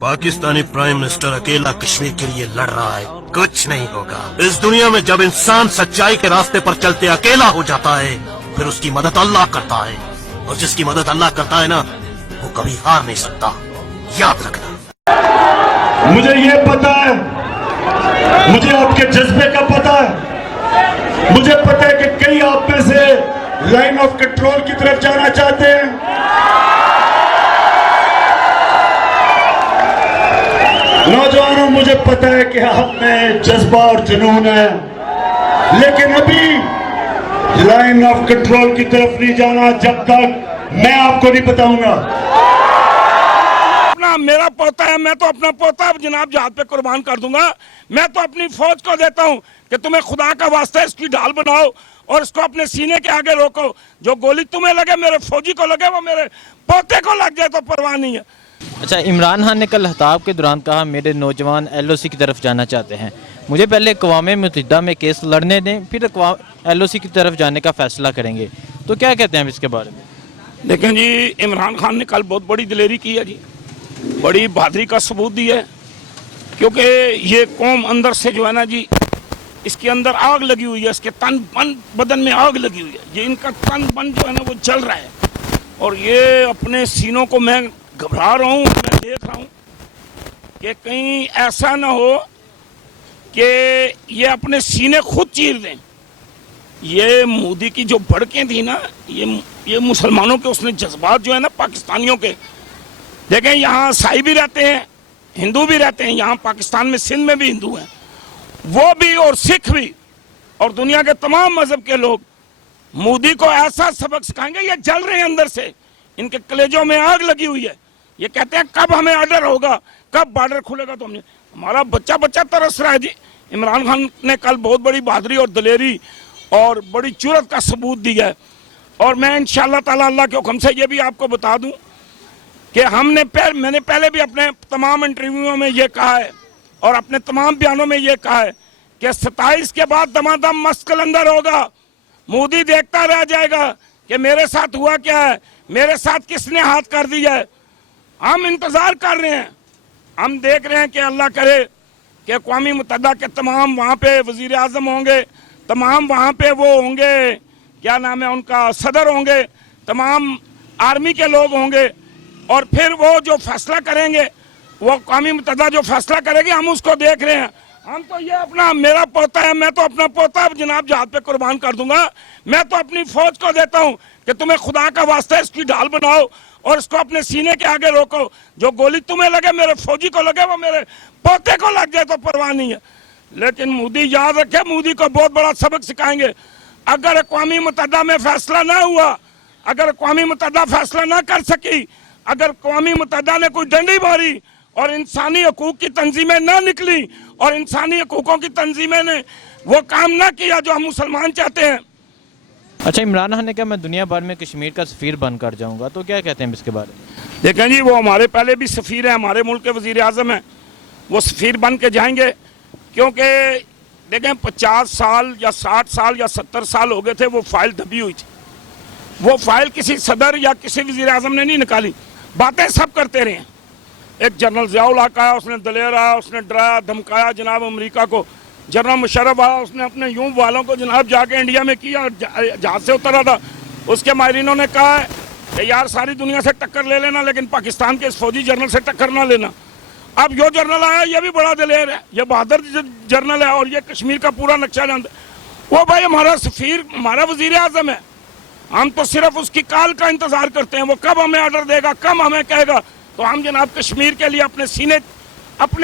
Pakistani prime minister अकेला कश्मीर के लिए लड़ रहा है, कुछ नहीं होगा। इस दुनिया में जब इंसान सच्चाई के रास्ते पर चलते अकेला हो जाता है, फिर उसकी मदद अल्लाह करता है, और जिसकी मदद अल्लाह करता है ना, वो कभी हार नहीं सकता, याद रखना। मुझे ये पता है, मुझे आपके जज्बे का पता है, मुझे पता है कि कई आप में से लाइन ऑफ कंट्रोल की तरफ जाना चाहते हैं। नौजवानों, मुझे पता है कि आप में जज्बा और जुनून है, लेकिन अभी लाइन ऑफ कंट्रोल की तरफ नहीं जाना जब तक मैं आपको नहीं बताऊंगा। अपना मेरा पोता है, मैं तो अपना पोता जनाब जहाज पे कुर्बान कर दूंगा। मैं तो अपनी फौज को देता हूं कि तुम्हें खुदा का वास्ता है, इसकी ढाल बनाओ और इसको अपने सीने के आगे रोको। जो गोली तुम्हें लगे, मेरे फौजी को लगे, वो मेरे पोते को लग जाए तो परवाह नहीं है। अच्छा, इमरान खान ने कल खिताब के दौरान कहा मेरे नौजवान LOC की तरफ जाना चाहते हैं, मुझे पहले अक़वाम मुत्तहिदा में केस लड़ने दें, फिर LOC की तरफ जाने का फैसला करेंगे। तो क्या कहते हैं इसके बारे में? देखें जी, इमरान खान ने कल बहुत बड़ी दिलेरी की है जी, बड़ी बहादुरी का सबूत दिया है, क्योंकि ये कौम अंदर से जो है ना जी, इसके अंदर आग लगी हुई है, इसके तन मन बदन में आग लगी हुई है, ये इनका तन मन जो है ना वो जल रहा है, और ये अपने सीनों को मैं घबरा रहा हूँ, मैं देख रहा हूँ कि कहीं ऐसा ना हो कि ये अपने सीने खुद चीर दें। ये मोदी की जो भड़कें थी ना, ये मुसलमानों के उसने जज्बात जो है ना पाकिस्तानियों के, देखें यहाँ ईसाई भी रहते हैं, हिंदू भी रहते हैं, यहाँ पाकिस्तान में सिंध में भी हिंदू हैं, वो भी और सिख भी और दुनिया के तमाम मजहब के लोग मोदी को ऐसा सबक सिखाएंगे। ये जल रहे हैं अंदर से, इनके कलेजों में आग लगी हुई है। ये कहते हैं कब हमें ऑर्डर होगा, कब बॉर्डर खुलेगा, तो हमने हमारा बच्चा बच्चा तरस रहा है जी। इमरान खान ने कल बहुत बड़ी बहादुरी और दलेरी और बड़ी जुर्रत का सबूत दिया है, और मैं इंशाअल्लाह ताला अल्लाह के हुक्म से ये भी आपको बता दूं कि मैंने पहले भी अपने तमाम इंटरव्यूओं में ये कहा है और अपने तमाम बयानों में ये कहा है कि 27 के बाद दमादम मस्त कलंदर होगा। मोदी देखता रह जाएगा कि मेरे साथ हुआ क्या है, मेरे साथ किसने हाथ कर दिया है। हम इंतजार कर रहे हैं, हम देख रहे हैं कि अल्लाह करे कि अक़वाम मुत्तहिदा के तमाम वहाँ पे वज़ीर आज़म होंगे, तमाम वहाँ पे वो होंगे, क्या नाम है उनका, सदर होंगे, तमाम आर्मी के लोग होंगे, और फिर वो जो फैसला करेंगे, वो अक़वाम मुत्तहिदा जो फैसला करेगी, हम उसको देख रहे हैं। हम तो ये अपना मेरा पोता है, मैं तो अपना पोता जनाब जहाज पे कुर्बान कर दूंगा। मैं तो अपनी फौज को देता हूँ कि तुम्हें खुदा का वास्ता है, इसकी ढाल बनाओ और इसको अपने सीने के आगे रोको। जो गोली तुम्हें लगे, मेरे फौजी को लगे, वो मेरे पोते को लग जाए तो परवाह नहीं है। लेकिन मोदी याद रखे, मोदी को बहुत बड़ा सबक सिखाएंगे। अगर अक़वाम मुत्तहिदा में फैसला ना हुआ, अगर अक़वाम मुत्तहिदा फैसला ना कर सकी, अगर अक़वाम मुत्तहिदा ने कोई डंडी मारी और इंसानी हकूक़ की तंजीमें ना निकली और इंसानी हकूक़ों की तंजीमें ने वो काम ना किया जो हम मुसलमान चाहते हैं। अच्छा, इमरान खान ने कहा मैं दुनिया भर में कश्मीर का सफ़ीर बनकर जाऊंगा, तो क्या कहते हैं इसके बारे में? देखें जी, वो हमारे पहले भी सफ़ीर हैं, हमारे मुल्क के वज़ीर आज़म हैं, वो सफ़ीर बन के जाएंगे, क्योंकि देखें 50 साल या 60 साल या 70 साल हो गए थे वो फाइल दबी हुई थी। वो फाइल किसी सदर या किसी वज़ीर आज़म ने नहीं निकाली, बातें सब करते रहे। एक जनरल ज़ियाउल हक आया, उसने दलेर आया, उसने डराया धमकाया जनाब अमेरिका को। जनरल मुशर्रफ आया, उसने अपने यूं वालों को जनाब जाके इंडिया में किया, जहाज से उतरा था। उसके माहिरीनों ने कहा है कि यार सारी दुनिया से टक्कर ले लेना, लेकिन पाकिस्तान के इस फौजी जनरल से टक्कर ना लेना। अब जो जनरल आया ये भी बड़ा दलेर है, ये बहादुर जनरल है, और ये कश्मीर का पूरा नक्शा जानता है। वो भाई हमारा सफ़ीर, हमारा वज़ीर आज़म है, हम तो सिर्फ उसकी कॉल का इंतज़ार करते हैं, वो कब हमें ऑर्डर देगा, कब हमें कहेगा। तो हम जनाब कश्मीर के लिए अपने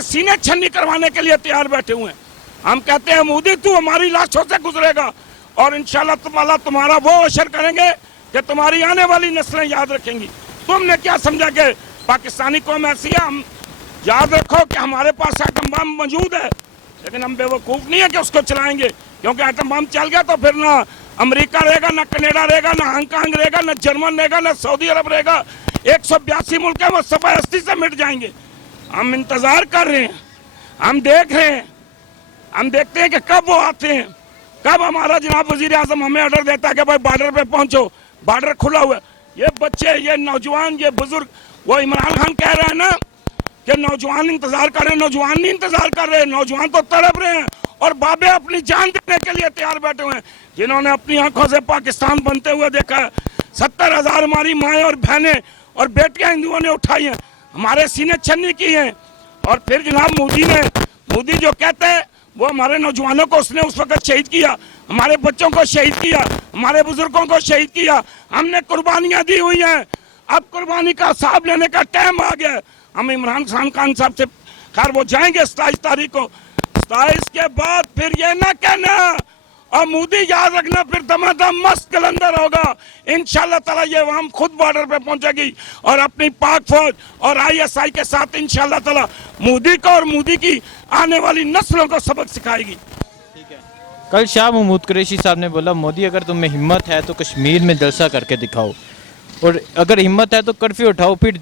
सीने छन्नी करवाने के लिए तैयार बैठे हुए हैं। हम कहते हैं मोदी तू हमारी लाशों से गुजरेगा, और इंशाल्लाह तुम्हारा वो अशर करेंगे कि तुम्हारी आने वाली नस्लें याद रखेंगी। तुमने क्या समझा कि पाकिस्तानी कौम ऐसी है? हम याद रखो कि हमारे पास एटम बम मौजूद है, लेकिन हम बेवकूफ़ नहीं है कि उसको चलाएंगे, क्योंकि एटम बम चल गया तो फिर ना अमेरिका रहेगा, ना कनाडा रहेगा, ना हांगकांग रहेगा, ना जर्मन रहेगा, ना सऊदी अरब रहेगा। 182 मुल्क है, वो सफ़ाहस्ती से मिट जाएंगे। हम इंतज़ार कर रहे हैं, हम देख रहे हैं, हम देखते हैं कि कब वो आते हैं, कब हमारा जनाब वज़ीर आज़म हमें ऑर्डर देता है कि भाई बॉर्डर पे पहुंचो, बॉर्डर खुला हुआ है। ये बच्चे, ये नौजवान, ये बुजुर्ग, वो इमरान खान कह रहे हैं ना कि नौजवान इंतजार कर रहे हैं। नौजवान नहीं इंतजार कर रहे, नौजवान तो तड़प रहे हैं और बाबे अपनी जान देने के लिए तैयार बैठे हुए हैं, जिन्होंने अपनी आंखों से पाकिस्तान बनते हुए देखा है। 70,000 हमारी माएँ और बहनें और बेटियां हिंदुओं ने उठाई हैं, हमारे सीने छन्नी की हैं। और फिर जनाब मोदी जो कहते हैं वो हमारे नौजवानों को उसने उस वक्त शहीद किया, हमारे बच्चों को शहीद किया, हमारे बुजुर्गों को शहीद किया। हमने कुर्बानियां दी हुई हैं, अब कुर्बानी का हिसाब लेने का टाइम आ गया। हम इमरान खान साहब से खैर वो जाएंगे 27 तारीख को, 27 के बाद फिर ये ना कहना और मोदी याद रखना फिर दमादम मस्त कलंदर होगा इंशाल्लाह ताला। ये हम खुद बॉर्डर पे पहुंचेगी और अपनी पाक फौज और ISI के साथ इंशाल्लाह ताला मोदी को और मोदी की आने वाली नस्लों को सबक सिखाएगी। कल शाह महमूद कुरैशी साहब ने बोला, मोदी अगर तुम में हिम्मत है तो कश्मीर में जलसा करके दिखाओ, और अगर हिम्मत है तो कर्फ्यू उठाओ, फिर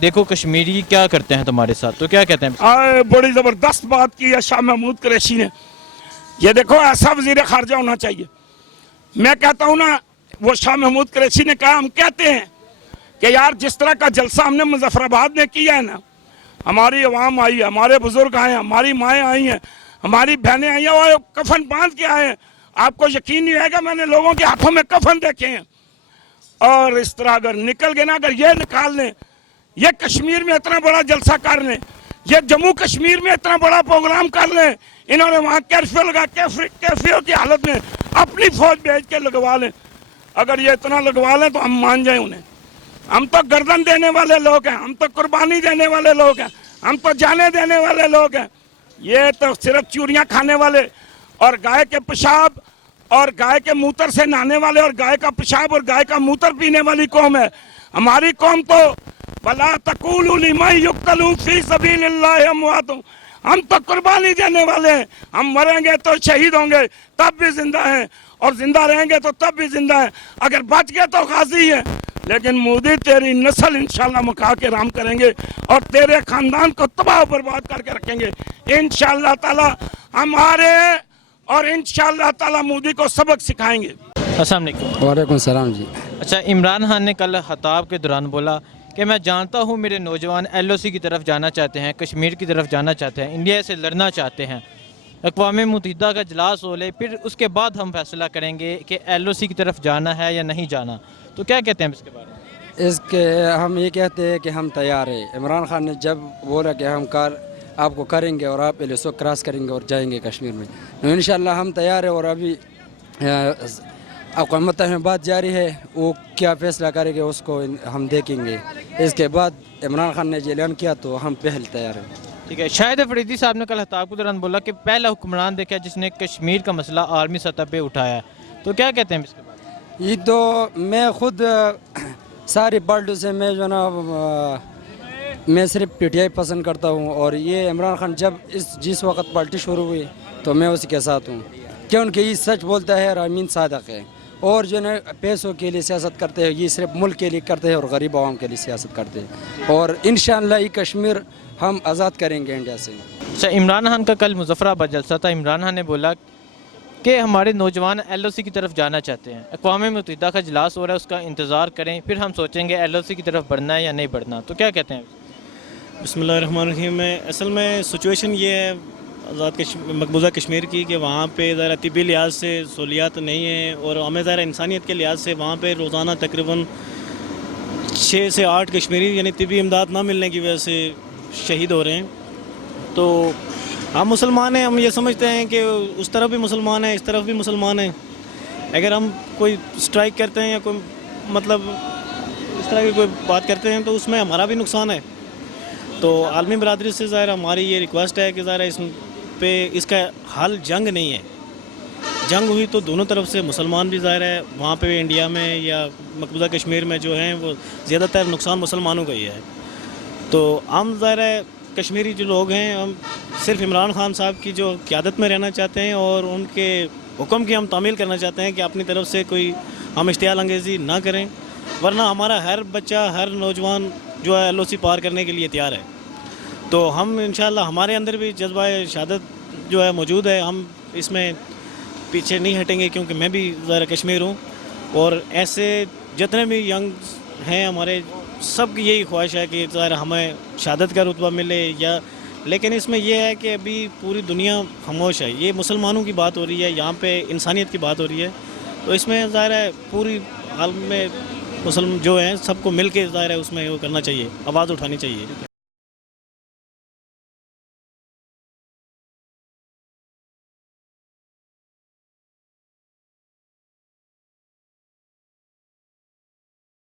देखो कश्मीरी क्या करते हैं तुम्हारे साथ। तो क्या कहते हैं? बड़ी जबरदस्त बात की है शाह महमूद कुरैशी ने। ये देखो ऐसा वजीर खारजा होना चाहिए। मैं कहता हूँ ना, वो शाह महमूद कुरैशी ने कहा, हम कहते हैं कि यार जिस तरह का जलसा हमने मुजफ्फराबाद में किया है ना, हमारी अवाम आई है, हमारे बुजुर्ग आए हैं, हमारी माएँ आई हैं, हमारी बहनें आई हैं और कफन बांध के आए हैं। आपको यकीन नहीं आएगा, मैंने लोगों के हाथों में कफन देखे हैं। और इस तरह अगर निकल गए ना, अगर ये निकाल लें, ये कश्मीर में इतना बड़ा जलसा कर लें, ये जम्मू कश्मीर में इतना बड़ा प्रोग्राम कर लें, इन्होंने वहाँ कर्फ्यू लगा, कर्फ्यू की हालत में अपनी फौज भेज के लगवा लें, अगर ये इतना लगवा लें तो हम मान जाएं उन्हें। हम तो गर्दन देने वाले लोग हैं, हम तो कुर्बानी देने वाले लोग हैं, हम तो जाने देने वाले लोग हैं। ये तो सिर्फ चूरियाँ खाने वाले और गाय के पेशाब और गाय के मूत्र से नहाने वाले और गाय का पेशाब और गाय का मूत्र पीने वाली कौम है हमारी कौम। तो वला तक़ूलू लिमन युक़्तलू फ़ी सबीलिल्लाहि अमवातुन, हम तो कुर्बानी देने वाले हैं। हम मरेंगे तो शहीद होंगे, तब भी जिंदा हैं, और जिंदा रहेंगे तो तब भी जिंदा हैं। अगर बच गए तो गाजी हैं। लेकिन मोदी तेरी नस्ल इंशाल्लाह मुका के राम करेंगे और तेरे खानदान को तबाह बर्बाद करके रखेंगे इंशाल्लाह ताला हमारे, और इंशाल्लाह ताला मोदी को सबक सिखाएंगे। अस्सलाम वालेकुम। वालेकुम सलाम जी। अच्छा, इमरान खान ने कल खताब के दौरान बोला कि मैं जानता हूँ मेरे नौजवान LOC की तरफ जाना चाहते हैं, कश्मीर की तरफ जाना चाहते हैं, इंडिया से लड़ना चाहते हैं, अक़वाम मुत्तहिदा का इजलास हो ले, फिर उसके बाद हम फैसला करेंगे कि LOC की तरफ जाना है या नहीं जाना। तो क्या कहते हैं इसके बारे में? इसके हम ये कहते हैं कि हम तैयार हैं। इमरान खान ने जब बोला कि हम आपको करेंगे और आप LOC क्रॉस करेंगे और जाएंगे कश्मीर में, तो इंशाल्लाह हम तैयार हैं। और अभी अक़वाम मुत्तहिदा में बात जारी है, वो क्या फैसला करेंगे उसको हम देखेंगे। इसके बाद इमरान खान ने ऐलान किया तो हम पहले तैयार हैं। ठीक है। शाहिद अफरीदी साहब ने कल खताब के दौरान बोला कि पहला हुक्मरान देखा जिसने कश्मीर का मसला आलमी सतह पे उठाया। तो क्या कहते हैं इसके बारे में? ये तो मैं खुद सारी पार्टियों से मैं जो ना मैं सिर्फ PTI पसंद करता हूँ। और ये इमरान खान जब जिस वक्त पार्टी शुरू हुई तो मैं उसी के साथ हूँ, क्योंकि ये सच बोलता है और अमीन सादक है। और जो ना पैसों के लिए सियासत करते हैं, ये सिर्फ मुल्क के लिए करते हैं और गरीब आवाम के लिए सियासत करते हैं। और इंशाअल्लाह ये कश्मीर हम आज़ाद करेंगे इंडिया से। अच्छा, इमरान खान का कल मुजफ्फराबाद जलसा था। इमरान खान ने बोला कि हमारे नौजवान LOC की तरफ जाना चाहते हैं, अक़वाम मुत्तहिदा का इजलास हो रहा है, उसका इंतज़ार करें, फिर हम सोचेंगे LOC की तरफ बढ़ना है या नहीं बढ़ना। तो क्या कहते हैं? बिस्मिल्लाहिर्रहमानिर्रहीम। में असल में सिचुएशन ये है मकबूजा कश्मीर की कि वहाँ पे ज़रा तिब्बी लिहाज से सहूलियात नहीं है, और हमें ज़रा इंसानियत के लिहाज से वहाँ पे रोज़ाना तकरीबन 6 से 8 कश्मीरी यानी तिब्बी इमदाद ना मिलने की वजह से शहीद हो रहे हैं। तो हम मुसलमान हैं, हम ये समझते हैं कि उस तरफ भी मुसलमान हैं, इस तरफ भी मुसलमान हैं। अगर हम कोई स्ट्राइक करते हैं या कोई मतलब इस तरह की कोई बात करते हैं तो उसमें हमारा भी नुकसान है। तो आलमी बरादरी से ज़ाहिर हमारी ये रिक्वेस्ट है कि ज़ाहिर इस पे इसका हल जंग नहीं है। जंग हुई तो दोनों तरफ से मुसलमान भी ज़ाहिर है वहाँ पे इंडिया में या मकबूजा कश्मीर में जो हैं वो ज़्यादातर नुकसान मुसलमानों का ही है। तो हम ज़ाहिर है कश्मीरी जो लोग हैं हम सिर्फ इमरान खान साहब की जो क़यादत में रहना चाहते हैं और उनके हुक्म की हम तामील करना चाहते हैं कि अपनी तरफ से कोई हम इश्तियाल अंगेज़ी ना करें, वरना हमारा हर बच्चा हर नौजवान जो है LOC पार करने के लिए तैयार है। तो हम इंशाल्लाह हमारे अंदर भी जज्बा शहादत जो है मौजूद है, हम इसमें पीछे नहीं हटेंगे, क्योंकि मैं भी ज़रा कश्मीर हूँ और ऐसे जितने भी यंग हैं हमारे سب کی یہی خواہش ہے کہ ظاہر ہمیں شہادت کا رتبہ ملے یا، لیکن اس میں یہ ہے کہ ابھی پوری دنیا خاموش ہے. یہ مسلمانوں کی بات ہو رہی ہے، یہاں پہ انسانیت کی بات ہو رہی ہے، تو اس میں ظاہر ہے پوری عالم میں مسلم جو ہیں سب کو مل کے ظاہر ہے اس میں وہ کرنا چاہیے، آواز اٹھانی چاہیے.